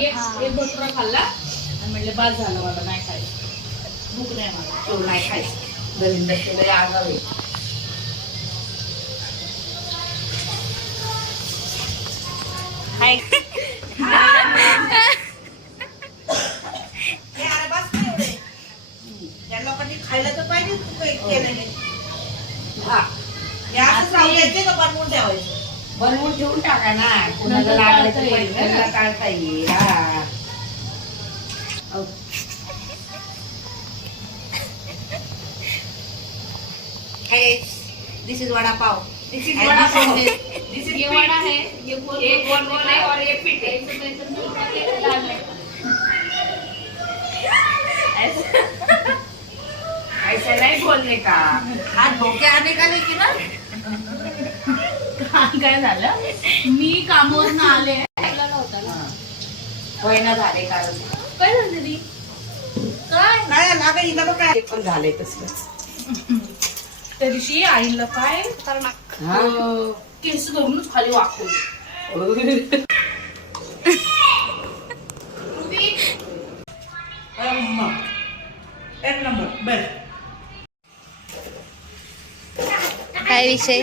एक भटुरा खाल्ला आणि म्हटलं बाद झालं, मला नाही खायचं, भूक नाही मला, तो नाही खायचं. दलिंदर केलं आगावे. त्या लोकांनी खायला तर पाहिजे बनवून ठेवायचं. बनवून ठेवून टाका ना, कोणाला लागलं टाळता येईल. This is vada pav. This is vada है, ये वड़ा है, ये गोल है और ये पिट है. ऐसा नहीं बोलने का. हात धोके आने का लेकिन ना काय झालं, मी कामावरून आले होता ना, होईना झाले कारण काय झालं तरी काय काय लागा हिला बघ काय पण झालंय तसलं. त्या दिवशी आईला काय केस धरूनच खाली वाकवलं. एक नंबर बेस्ट. काय विषय?